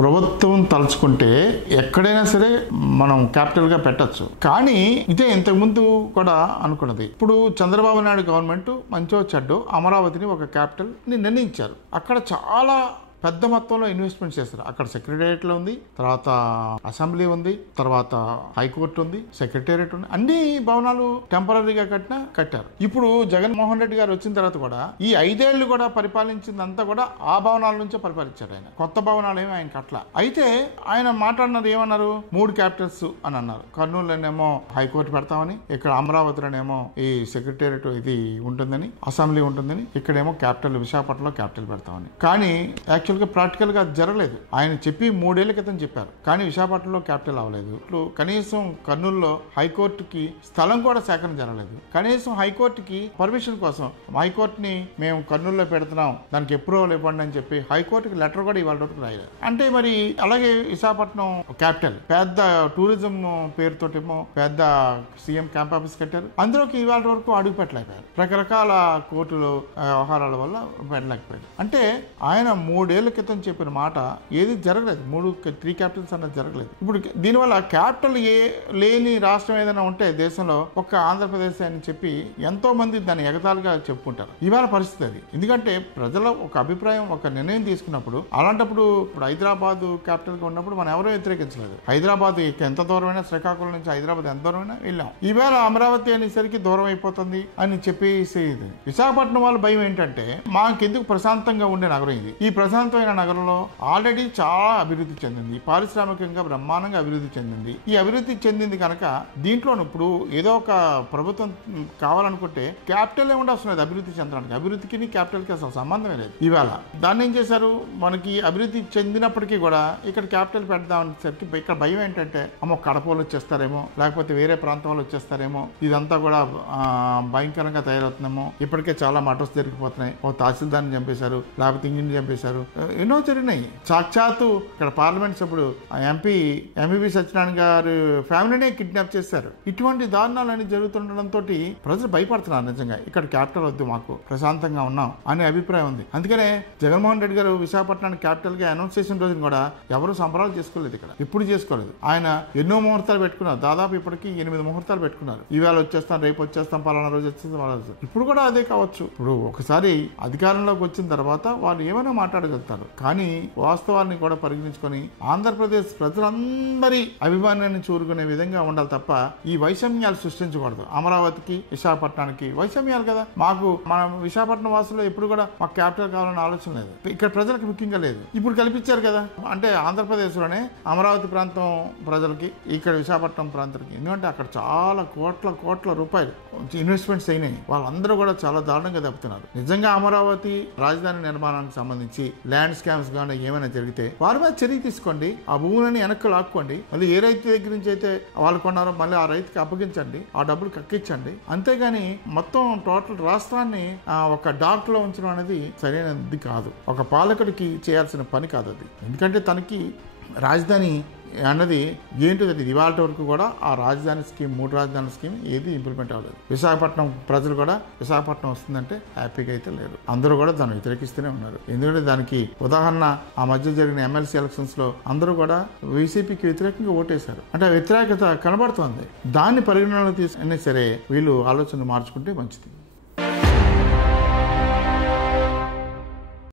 ప్రభుత్వం తలుచుకుంటే ఎక్కడైనా సరే మనం క్యాపిటల్ గా పెట్టచ్చు. కానీ ఇదే ఇంతకుముందు కూడా అనుకున్నది. ఇప్పుడు చంద్రబాబు నాయుడు గవర్నమెంట్ మంచో చెడ్డో అమరావతిని ఒక క్యాపిటల్ ని నిర్ణయించారు. అక్కడ చాలా పెద్ద మొత్తంలో ఇన్వెస్ట్మెంట్ చేస్తారు. అక్కడ సెక్రటేరియట్లో ఉంది, తర్వాత అసెంబ్లీ ఉంది, తర్వాత హైకోర్టు ఉంది, సెక్రటేరియట్ ఉంది, అన్ని భవనాలు టెంపరీగా కట్టారు. ఇప్పుడు జగన్మోహన్ రెడ్డి గారు వచ్చిన తర్వాత కూడా ఈ 5 ఏళ్లు కూడా పరిపాలించిందంతా కూడా ఆ భవనాల నుంచే పరిపాలించారు. ఆయన కొత్త భవనాలు ఏమి ఆయన కట్ల. అయితే ఆయన మాట్లాడినారు, ఏమన్నారు, 3 క్యాపిటల్స్ అని అన్నారు. కర్నూలులోనేమో హైకోర్టు పెడతామని, ఇక్కడ అమరావతిలోనేమో ఈ సెక్రటేరియట్ ఇది ఉంటుందని, అసెంబ్లీ ఉంటుందని, ఇక్కడేమో క్యాపిటల్ విశాఖపట్నంలో క్యాపిటల్ పెడతామని. కానీ ప్రాక్టికల్ గా జరగలేదు. ఆయన చెప్పి 3 ఏళ్ల క్రితం చెప్పారు, కానీ విశాఖపట్నంలో క్యాపిటల్ అవ్వలేదు. ఇప్పుడు కనీసం కర్నూలులో హైకోర్టుకి స్థలం కూడా సేకరణ జరగలేదు. కనీసం హైకోర్టుకి పర్మిషన్ కోసం హైకోర్టుని మేము కర్నూలులో పెడుతున్నాం, దానికి అప్రూవల్ ఇవ్వండి అని చెప్పి హైకోర్టుకి లెటర్ కూడా ఇవాళ వరకు రాయలేదు. అంటే మరి అలాగే విశాఖపట్నం క్యాపిటల్ పెద్ద టూరిజం పేరుతోటేమో పెద్ద సీఎం క్యాంప్ ఆఫీస్ కట్టారు. అందులోకి ఇవాళ వరకు అడుగు పెట్టలేకపోయారు. రకరకాల కోర్టులు వ్యవహారాల వల్ల పెట్టలేకపోయారు. అంటే ఆయన 3 ఏళ్ల క్రితం చెప్పిన మాట ఏది జరగలేదు. 3 క్యాపిటల్స్ అన్నది జరగలేదు. ఇప్పుడు దీనివల్ల క్యాపిటల్ లేని రాష్ట్రం ఏదైనా ఉంటే దేశంలో ఒక ఆంధ్రప్రదేశ్ అని చెప్పి ఎంతో మంది దాన్ని ఎగతాళిగా చెప్పుకుంటారు. ఇవాళ పరిస్థితి అది. ఎందుకంటే ప్రజల ఒక అభిప్రాయం, ఒక నిర్ణయం తీసుకున్నప్పుడు, అలాంటప్పుడు ఇప్పుడు హైదరాబాద్ క్యాపిటల్ గా ఉన్నప్పుడు మనం ఎవరూ వ్యతిరేకించలేదు. హైదరాబాద్ ఎంత దూరమైనా, శ్రీకాకుళం నుంచి హైదరాబాద్ ఎంత దూరమైనా వెళ్ళాం. ఈవేళ అమరావతి అనేసరికి దూరం అయిపోతుంది అని చెప్పేసి విశాఖపట్నం వాళ్ళ భయం ఏంటంటే, మాకెందుకు ప్రశాంతంగా ఉండే నగరం ఇది. ఈ ప్రశాంతమైన నగరంలో ఆల్రెడీ చాలా అభివృద్ధి చెందింది, పారిశ్రామికంగా బ్రహ్మాండంగా అభివృద్ధి చెందింది. ఈ అభివృద్ధి చెందింది కనుక దీంట్లో ఇప్పుడు ఏదో ఒక ప్రభుత్వం కావాలనుకుంటే క్యాపిటల్ ఏముంటే అవసరం లేదు అభివృద్ధి చెందడానికి. అభివృద్ధికి క్యాపిటల్కి అసలు సంబంధమే లేదు. ఇవాళ దాన్ని ఏం చేశారు, మనకి అభివృద్ధి చెందినప్పటికీ కూడా ఇక్కడ క్యాపిటల్ పెడదామనేసరికి ఇక్కడ భయం ఏంటంటే, అమ్మో కడపలు వచ్చేస్తారేమో, లేకపోతే వేరే ప్రాంతాలు వచ్చేస్తారేమో, ఇదంతా కూడా భయంకరంగా తయారవుతుందేమో, ఇప్పటికే చాలా మటర్స్ జరిగిపోతున్నాయి, ఓ తహసీల్దార్ని చంపేశారు, లేకపోతే ఇంజిన్ చంపేశారు, ఎన్నో జరిగినాయి. సాక్షాత్తు ఇక్కడ పార్లమెంట్ సభ్యుడు ఎంబీబీ సత్యనారాయణ గారు ఫ్యామిలీనే కిడ్నాప్ చేశారు. ఇటువంటి దారుణాలన్నీ జరుగుతుండడంతో ప్రజలు భయపడుతున్నారు. నిజంగా ఇక్కడ క్యాపిటల్ వద్దు, మాకు ప్రశాంతంగా ఉన్నాం అనే అభిప్రాయం ఉంది. అందుకనే జగన్మోహన్ రెడ్డి గారు విశాఖపట్నాన్ని క్యాపిటల్ గా అనౌన్స్ చేసిన రోజున కూడా ఎవరు సంబరాలు చేసుకోలేదు. ఇక్కడ ఎప్పుడు చేసుకోలేదు. ఆయన ఎన్నో ముహూర్తాలు పెట్టుకున్నారు. దాదాపు ఇప్పటికి 8 ముహూర్తాలు పెట్టుకున్నారు. ఈవేళ వచ్చేస్తాం, రేపు వచ్చేస్తాం, పలానా రోజు వచ్చేస్తాం. ఇప్పుడు కూడా అదే కావచ్చు. ఇప్పుడు ఒకసారి అధికారంలోకి వచ్చిన తర్వాత వాళ్ళు ఏమైనా మాట్లాడగలుగుతారు. కానీ వాస్తవాన్ని కూడా పరిగణించుకొని ఆంధ్రప్రదేశ్ ప్రజలందరి అభిమానాన్ని చూరుకునే విధంగా ఉండాలి తప్ప ఈ వైషమ్యాలు సృష్టించకూడదు. అమరావతికి విశాఖపట్నానికి వైషమ్యాలు కదా. మన విశాఖపట్నం వాసులు ఎప్పుడు కూడా మాకు క్యాపిటల్ కావాలని ఆలోచన లేదు. ఇక్కడ ప్రజలకు ముఖ్యంగా లేదు. ఇప్పుడు కల్పించారు కదా. అంటే ఆంధ్రప్రదేశ్ లోనే అమరావతి ప్రాంతం ప్రజలకి, ఇక్కడ విశాఖపట్నం ప్రాంతానికి, ఎందుకంటే అక్కడ చాలా కోట్ల రూపాయలు ఇన్వెస్ట్మెంట్స్ అయినాయి. వాళ్ళందరూ కూడా చాలా దారుణంగా దెబ్బతున్నారు. నిజంగా అమరావతి రాజధాని నిర్మాణానికి సంబంధించి ల్యాండ్ స్కామ్స్ కానీ ఏమైనా జరిగితే వారి మీద చర్య తీసుకోండి. ఆ భూములని వెనక్కి లాక్కోండి. మళ్ళీ ఏ రైతు దగ్గర నుంచి అయితే వాళ్ళు కొన్నారో మళ్ళీ ఆ రైతుకి అప్పగించండి, ఆ డబ్బులు కక్కించండి. అంతేగాని మొత్తం టోటల్ రాష్ట్రాన్ని ఒక డార్క్ లో ఉంచడం అనేది సరైనది కాదు. ఒక పాలకుడికి చేయాల్సిన పని కాదు అది. ఎందుకంటే తనకి రాజధాని అన్నది ఏంటో తెలియదు. ఇవాళ వరకు కూడా ఆ రాజధాని స్కీమ్, 3 రాజధాని స్కీమ్ ఏది ఇంప్లిమెంట్ అవ్వలేదు. విశాఖపట్నం ప్రజలు కూడా విశాఖపట్నం వస్తుందంటే హ్యాపీగా అయితే లేరు. అందరూ కూడా దాన్ని వ్యతిరేకిస్తూనే ఉన్నారు. ఎందుకంటే దానికి ఉదాహరణ ఆ మధ్య జరిగిన ఎమ్మెల్సీ ఎలక్షన్స్ లో అందరూ కూడా వైసీపీకి వ్యతిరేకంగా ఓటేశారు. అంటే వ్యతిరేకత కనబడుతోంది. దాన్ని పరిగణనలో తీసుకునే సరే వీళ్ళు ఆలోచన మార్చుకుంటే మంచిది.